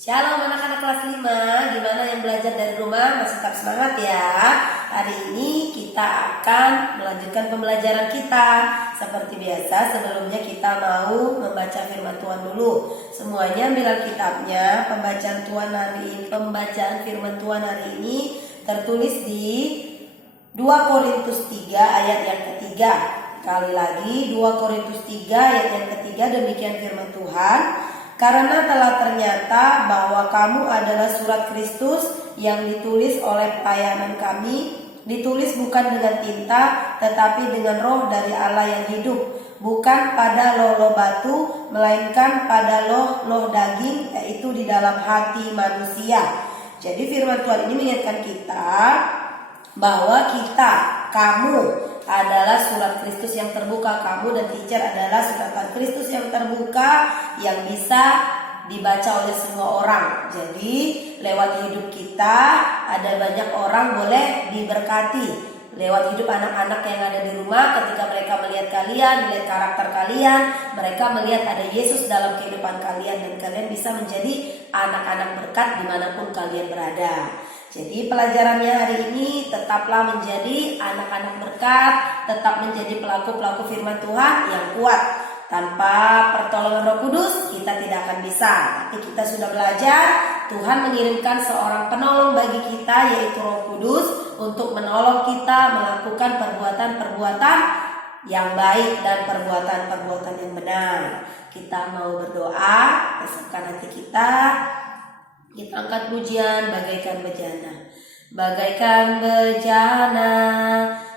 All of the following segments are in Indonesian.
Shalom anak-anak kelas 5, gimana yang belajar dari rumah? Masih tetap semangat ya. Hari ini kita akan melanjutkan pembelajaran kita. Seperti biasa sebelumnya kita mau membaca firman Tuhan dulu. Semuanya ambil Alkitabnya. Pembacaan firman Tuhan hari ini tertulis di 2 Korintus 3 ayat yang ketiga. Kali lagi 2 Korintus 3 ayat yang ketiga, demikian firman Tuhan. Karena telah ternyata bahwa kamu adalah surat Kristus yang ditulis oleh pelayanan kami, ditulis bukan dengan tinta, tetapi dengan roh dari Allah yang hidup, bukan pada loh-loh batu, melainkan pada loh-loh daging, yaitu di dalam hati manusia. Jadi firman Tuhan ini mengingatkan kita bahwa kamu adalah surat Kristus yang terbuka. Kamu dan teacher adalah suratan Kristus yang terbuka yang bisa dibaca oleh semua orang. Jadi lewat hidup kita ada banyak orang boleh diberkati. Lewat hidup anak-anak yang ada di rumah, ketika mereka melihat kalian, melihat karakter kalian, mereka melihat ada Yesus dalam kehidupan kalian, dan kalian bisa menjadi anak-anak berkat dimanapun kalian berada. Jadi pelajarannya hari ini, tetaplah menjadi anak-anak berkat, tetap menjadi pelaku-pelaku firman Tuhan yang kuat. Tanpa pertolongan Roh Kudus kita tidak akan bisa. Tapi kita sudah belajar, Tuhan mengirimkan seorang penolong bagi kita, yaitu Roh Kudus, untuk menolong kita melakukan perbuatan-perbuatan yang baik dan perbuatan-perbuatan yang benar. Kita mau berdoa, kesahkan hati kita. Kita angkat pujian bagaikan bejana. Bagaikan bejana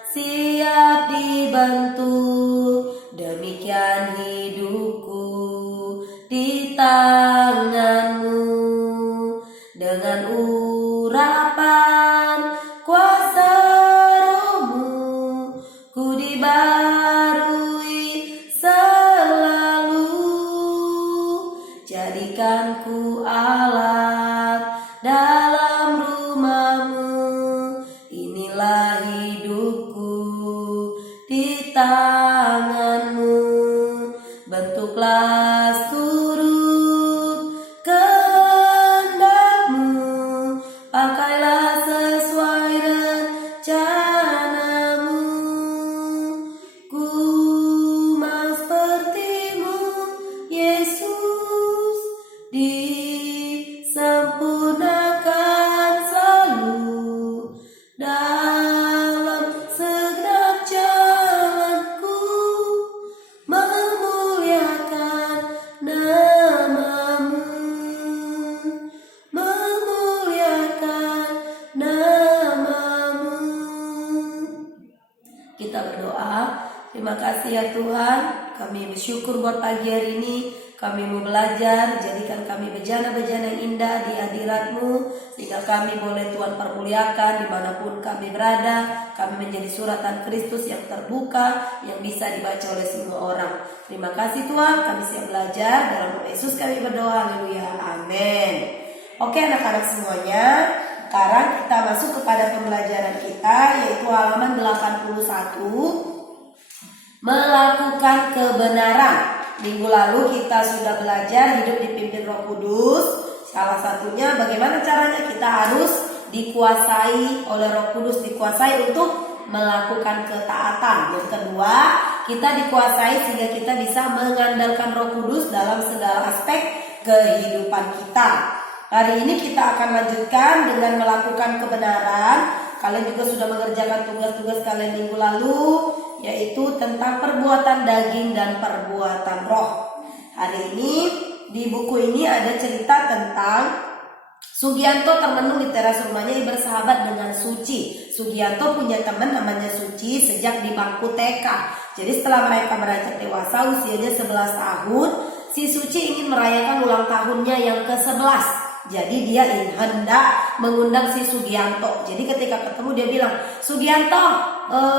siap dibentuk, demikian hidupku di tanganmu. Dengan urapan kuasa Roh-Mu, ku dibarui selalu. Jadikan ku alat dalam rumah-Mu, inilah hidupku di tangan-Mu. Bentuklah turut kehendak-Mu, pakailah sesuai rencana-Mu. Ku mau seperti-Mu, Yesus, disempurnakan selalu dalam segenap jalanku, memuliakan nama-Mu, memuliakan nama-Mu. Kita berdoa. Terima kasih ya Tuhan, kami bersyukur buat pagi hari ini. Kami mau belajar, jadikan kami bejana-bejana yang indah di hadirat-Mu, sehingga kami boleh Tuhan permuliakan dimanapun kami berada. Kami menjadi suratan Kristus yang terbuka, yang bisa dibaca oleh semua orang. Terima kasih Tuhan, kami siap belajar. Dalam nama Yesus kami berdoa, haleluya, amin. Oke anak-anak semuanya, sekarang kita masuk kepada pembelajaran kita, yaitu halaman 81, melakukan kebenaran. Minggu lalu kita sudah belajar hidup dipimpin Roh Kudus. Salah satunya bagaimana caranya kita harus dikuasai oleh Roh Kudus, dikuasai untuk melakukan ketaatan. Yang kedua, kita dikuasai sehingga kita bisa mengandalkan Roh Kudus dalam segala aspek kehidupan kita. Hari ini kita akan lanjutkan dengan melakukan kebenaran. Kalian juga sudah mengerjakan tugas-tugas kalian minggu lalu, yaitu tentang perbuatan daging dan perbuatan roh. Hari ini di buku ini ada cerita tentang Sugianto termenung di teras rumahnya bersahabat dengan Suci. Sugianto punya teman namanya Suci sejak di bangku TK. Jadi setelah mereka beranjak dewasa, usianya 11 tahun, si Suci ingin merayakan ulang tahunnya yang ke-11. Jadi dia hendak mengundang si Sugianto. Jadi ketika ketemu dia bilang, Sugianto,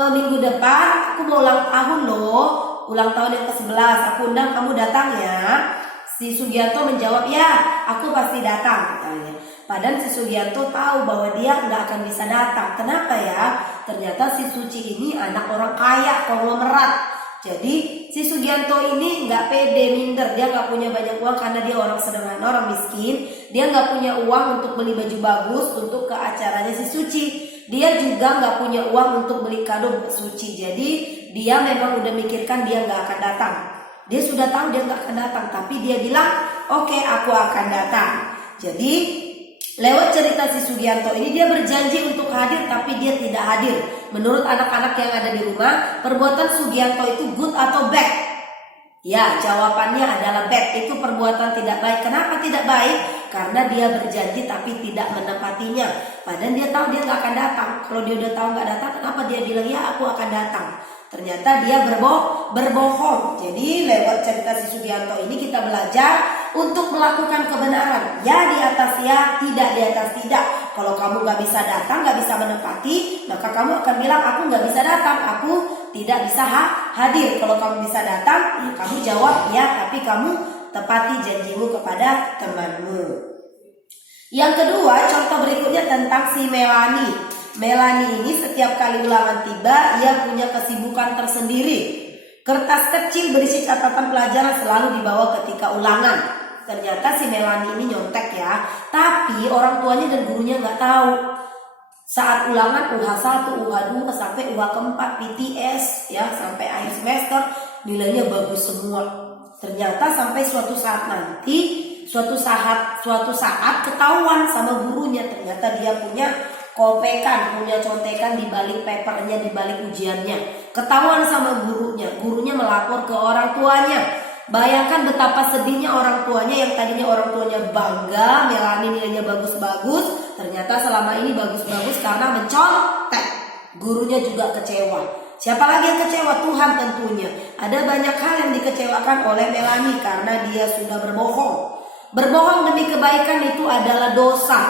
minggu depan aku mau ulang tahun loh, ulang tahun yang ke-11, aku undang kamu datang ya. Si Sugianto menjawab, ya aku pasti datang katanya. Padahal si Sugianto tahu bahwa dia nggak akan bisa datang. Kenapa ya? Ternyata si Suci ini anak orang kaya, konglomerat. Jadi si Sugianto ini nggak pede, minder, dia nggak punya banyak uang karena dia orang sederhana, orang miskin. Dia nggak punya uang untuk beli baju bagus untuk ke acaranya si Suci. Dia juga nggak punya uang untuk beli kado buat Suci. Jadi dia memang udah mikirkan dia nggak akan datang. Dia sudah tahu dia nggak akan datang, tapi dia bilang, oke, aku akan datang. Jadi lewat cerita si Sugianto ini dia berjanji untuk hadir, tapi dia tidak hadir. Menurut anak-anak yang ada di rumah, perbuatan Sugianto itu good atau bad? Ya, jawabannya adalah bad. Itu perbuatan tidak baik. Kenapa tidak baik? Karena dia berjanji tapi tidak menepatinya. Padahal dia tahu dia nggak akan datang. Kalau dia udah tahu nggak datang, kenapa dia bilang ya aku akan datang? Ternyata dia berbohong. Jadi lewat cerita si Sugianto ini kita belajar untuk melakukan kebenaran. Ya di atas ya, tidak di atas tidak. Kalau kamu nggak bisa datang, nggak bisa menepati, maka kamu akan bilang aku nggak bisa datang, aku tidak bisa hadir. Kalau kamu bisa datang, ya kamu jawab ya, tapi kamu tepati janjimu kepada temanmu. Yang kedua, contoh berikutnya tentang si Melani. Melani ini setiap kali ulangan tiba, ia punya kesibukan tersendiri. Kertas kecil berisi catatan pelajaran selalu dibawa ketika ulangan. Ternyata si Melani ini nyontek ya, tapi orang tuanya dan gurunya nggak tahu. Saat ulangan UH1, UH2 sampai UH4, PTS ya sampai akhir semester nilainya bagus semua. Ternyata sampai suatu saat nanti, suatu saat ketahuan sama gurunya, ternyata dia punya kopekan, punya contekan di balik papernya, di balik ujiannya. Ketahuan sama gurunya melapor ke orang tuanya. Bayangkan betapa sedihnya orang tuanya yang tadinya orang tuanya bangga, Melani nilainya bagus-bagus, ternyata selama ini bagus-bagus karena mencontek. Gurunya juga kecewa. Siapa lagi yang kecewa? Tuhan tentunya. Ada banyak hal yang dikecewakan oleh Melani karena dia sudah berbohong. Berbohong demi kebaikan itu adalah dosa.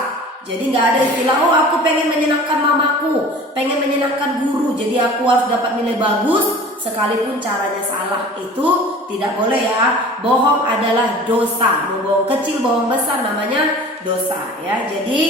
Jadi nggak ada istilah, oh aku pengen menyenangkan mamaku, pengen menyenangkan guru, jadi aku harus dapat nilai bagus, sekalipun caranya salah. Itu tidak boleh ya. Bohong adalah dosa. Mau bohong kecil, bohong besar, namanya dosa ya. Jadi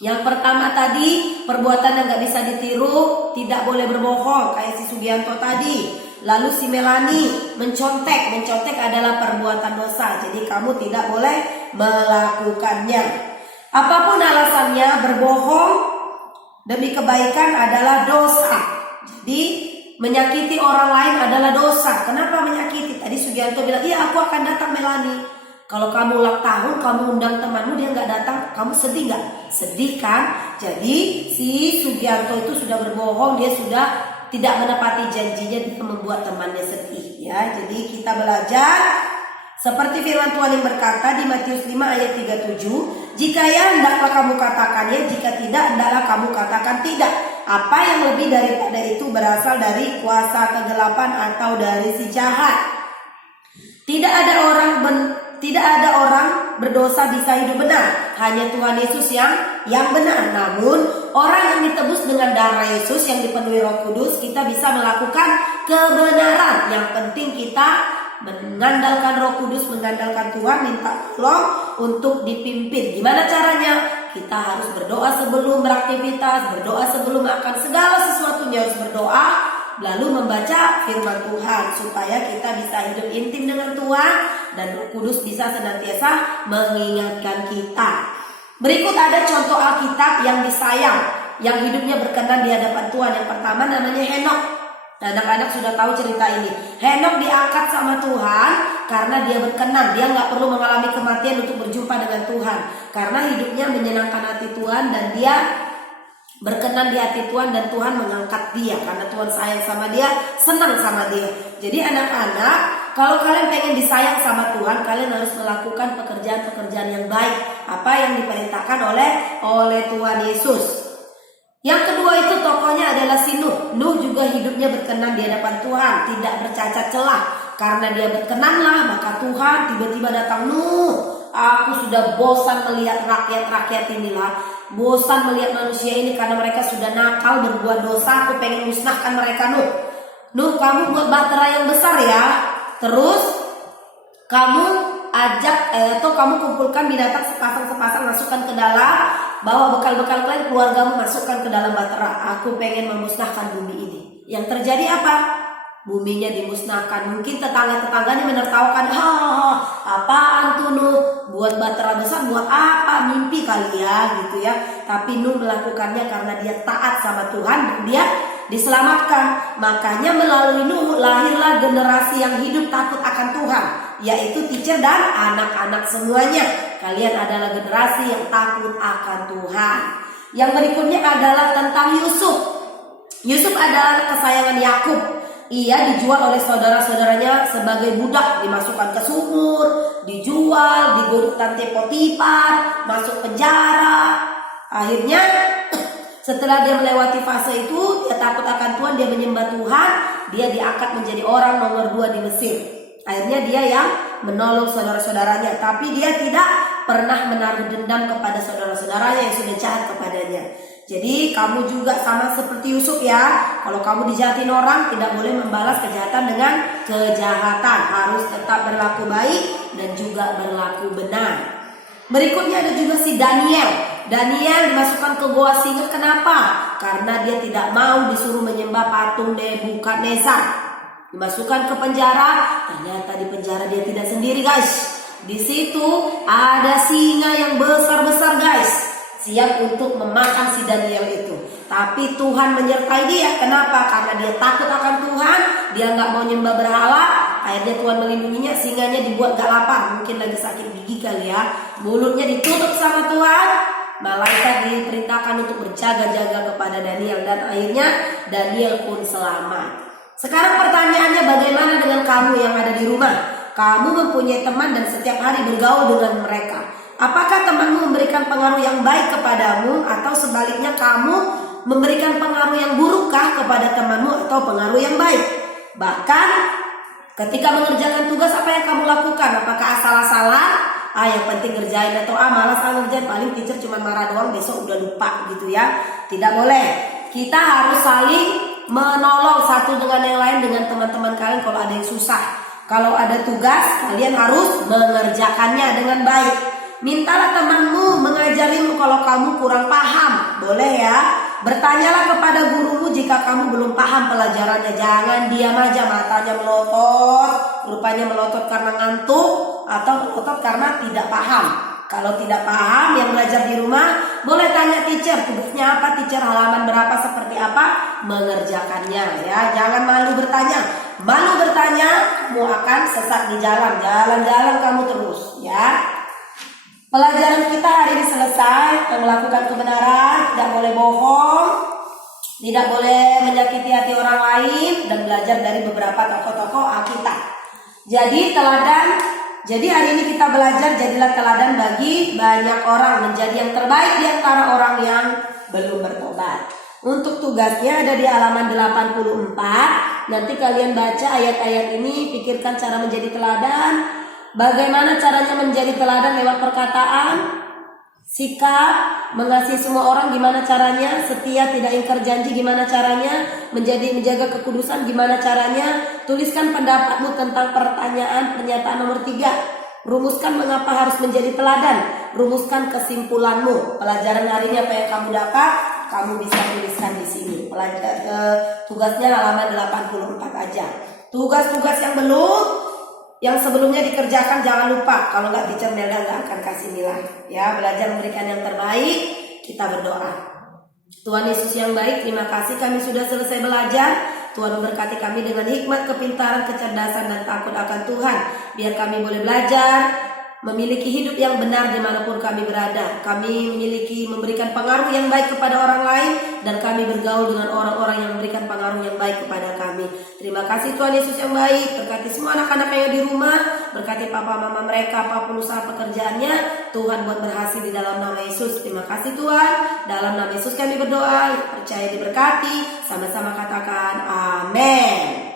yang pertama tadi, perbuatan yang nggak bisa ditiru, tidak boleh berbohong kayak si Sugianto tadi. Lalu si Melani mencontek adalah perbuatan dosa. Jadi kamu tidak boleh melakukannya. Apapun alasannya, berbohong demi kebaikan adalah dosa. Jadi menyakiti orang lain adalah dosa. Kenapa menyakiti? Tadi Sugianto bilang, iya aku akan datang Melani. Kalau kamu ulang tahun, kamu undang temanmu, dia nggak datang, kamu sedih nggak? Sedih kan? Jadi si Sugianto itu sudah berbohong, dia sudah tidak menepati janjinya, dia membuat temannya sedih. Ya, jadi kita belajar seperti firman Tuhan yang berkata di Matius 5 ayat 37, jika ya hendaklah kamu katakan ya, jika tidak hendaklah kamu katakan tidak. Apa yang lebih daripada itu berasal dari kuasa kegelapan atau dari si jahat. Tidak ada orang berdosa bisa hidup benar, hanya Tuhan Yesus yang benar. Namun orang yang ditebus dengan darah Yesus yang dipenuhi Roh Kudus, kita bisa melakukan kebenaran. Yang penting kita mengandalkan Roh Kudus, mengandalkan Tuhan, minta tolong untuk dipimpin. Gimana caranya? Kita harus berdoa sebelum beraktivitas, berdoa sebelum makan, segala sesuatunya harus berdoa, lalu membaca firman Tuhan supaya kita bisa hidup intim dengan Tuhan dan Roh Kudus bisa senantiasa mengingatkan kita. Berikut ada contoh Alkitab yang disayang, yang hidupnya berkenan di hadapan Tuhan. Yang pertama namanya Henokh. Anak-anak sudah tahu cerita ini. Henokh diangkat sama Tuhan karena dia berkenan. Dia nggak perlu mengalami kematian untuk berjumpa dengan Tuhan. Karena hidupnya menyenangkan hati Tuhan dan dia berkenan di hati Tuhan dan Tuhan mengangkat dia. Karena Tuhan sayang sama dia, senang sama dia. Jadi anak-anak, kalau kalian pengen disayang sama Tuhan, kalian harus melakukan pekerjaan-pekerjaan yang baik. Apa yang diperintahkan oleh Tuhan Yesus. Yang kedua itu tokohnya adalah si Nuh. Nuh juga hidupnya berkenan di hadapan Tuhan, tidak bercacat celah. Karena dia berkenanlah, maka Tuhan tiba-tiba datang, Nuh, aku sudah bosan melihat rakyat inilah. Bosan melihat manusia ini karena mereka sudah nakal, berbuat dosa, aku pengen musnahkan mereka. Nuh, kamu buat bahtera yang besar ya. Terus kamu atau kamu kumpulkan binatang sepasang-sepasang, masukkan ke dalam, bawa bekal-bekal kalian, keluargamu masukkan ke dalam bahtera. Aku pengen memusnahkan bumi ini. Yang terjadi apa? buminya dimusnahkan. Mungkin tetangga-tetangganya menertawakan, apaan tuh Nuh, buat bahtera besar buat apa, mimpi kali ya gitu ya. Tapi Nuh melakukannya karena dia taat sama Tuhan dan dia diselamatkan. Makanya melalui Nuh lahirlah generasi yang hidup takut akan Tuhan, yaitu teacher dan anak-anak semuanya. Kalian adalah generasi yang takut akan Tuhan. Yang berikutnya adalah tentang Yusuf. Yusuf adalah kesayangan Yakub. Ia dijual oleh saudara-saudaranya sebagai budak, dimasukkan ke sumur, dijual, digodok tante Potifar, masuk penjara. Akhirnya setelah dia melewati fase itu, dia takut akan Tuhan, dia menyembah Tuhan, dia diangkat menjadi orang nomor 2 di Mesir. Akhirnya dia yang menolong saudara-saudaranya, tapi dia tidak pernah menaruh dendam kepada saudara-saudaranya yang sudah jahat kepadanya. Jadi kamu juga sama seperti Yusuf ya. Kalau kamu dijahatin orang, tidak boleh membalas kejahatan dengan kejahatan. Harus tetap berlaku baik dan juga berlaku benar. Berikutnya ada juga si Daniel. Daniel dimasukkan ke goa singa. Kenapa? Karena dia tidak mau disuruh menyembah patung Nebukadnezar. Dimasukkan ke penjara. Ternyata di penjara dia tidak sendiri, guys. Di situ ada singa yang besar-besar, guys, siap untuk memakan si Daniel itu. Tapi Tuhan menyertai dia. Kenapa? Karena dia takut akan Tuhan. Dia nggak mau nyembah berhala. Akhirnya Tuhan melindunginya. Singanya dibuat gak lapar. Mungkin lagi sakit gigi kali ya. Mulutnya ditutup sama Tuhan. Malaikat diperintahkan untuk berjaga-jaga kepada Daniel. Dan akhirnya Daniel pun selamat. Sekarang pertanyaannya, bagaimana dengan kamu yang ada di rumah? Kamu mempunyai teman dan setiap hari bergaul dengan mereka. Apakah temanmu memberikan pengaruh yang baik kepadamu, atau sebaliknya kamu memberikan pengaruh yang burukkah kepada temanmu atau pengaruh yang baik? Bahkan ketika mengerjakan tugas, apa yang kamu lakukan? Apakah asal-asalan? Yang penting ngerjain, atau malas ngerjain, paling teacher cuma marah doang, besok udah lupa gitu ya. Tidak boleh. Kita harus saling menolong satu dengan yang lain, dengan teman-teman kalian kalau ada yang susah. Kalau ada tugas, kalian harus mengerjakannya dengan baik. Mintalah temanmu mengajarimu kalau kamu kurang paham. Boleh ya. Bertanyalah kepada gurumu jika kamu belum paham pelajarannya. Jangan diam aja, matanya melotot. Rupanya melotot karena ngantuk, atau melotot karena tidak paham. Kalau tidak paham, yang belajar di rumah boleh tanya teacher, tugasnya apa teacher, halaman berapa, seperti apa, mengerjakannya ya. Jangan malu bertanya. Malu bertanya, kamu akan sesat di jalan. Jalan-jalan kamu terus ya. Pelajaran kita hari ini selesai. Melakukan kebenaran, tidak boleh bohong, tidak boleh menyakiti hati orang lain, dan belajar dari beberapa tokoh-tokoh Alkitab. Jadi hari ini kita belajar, jadilah teladan bagi banyak orang, menjadi yang terbaik di antara orang yang belum bertobat. Untuk tugasnya ada di halaman 84. Nanti kalian baca ayat-ayat ini, pikirkan cara menjadi teladan. Bagaimana caranya menjadi teladan? Lewat perkataan, sikap, mengasihi semua orang gimana caranya, setia tidak ingkar janji gimana caranya, menjaga kekudusan gimana caranya. Tuliskan pendapatmu tentang pernyataan nomor 3. Rumuskan mengapa harus menjadi teladan. Rumuskan kesimpulanmu. Pelajaran hari ini apa yang kamu dapat, kamu bisa tuliskan di sini. Tugasnya halaman 84 aja. Tugas-tugas yang sebelumnya dikerjakan jangan lupa. Kalau nggak, teacher Melda nggak akan kasih nilai. Ya, belajar memberikan yang terbaik. Kita berdoa. Tuhan Yesus yang baik, terima kasih kami sudah selesai belajar. Tuhan memberkati kami dengan hikmat, kepintaran, kecerdasan, dan takut akan Tuhan. Biar kami boleh belajar, memiliki hidup yang benar dimanapun kami berada. Kami memberikan pengaruh yang baik kepada orang lain, dan kami bergaul dengan orang-orang yang memberikan pengaruh yang baik kepada kami. Terima kasih Tuhan Yesus yang baik. Berkati semua anak-anak yang di rumah, berkati papa mama mereka apapun usaha pekerjaannya. Tuhan buat berhasil di dalam nama Yesus. Terima kasih Tuhan. Dalam nama Yesus kami berdoa, percaya diberkati. Sama-sama katakan amin.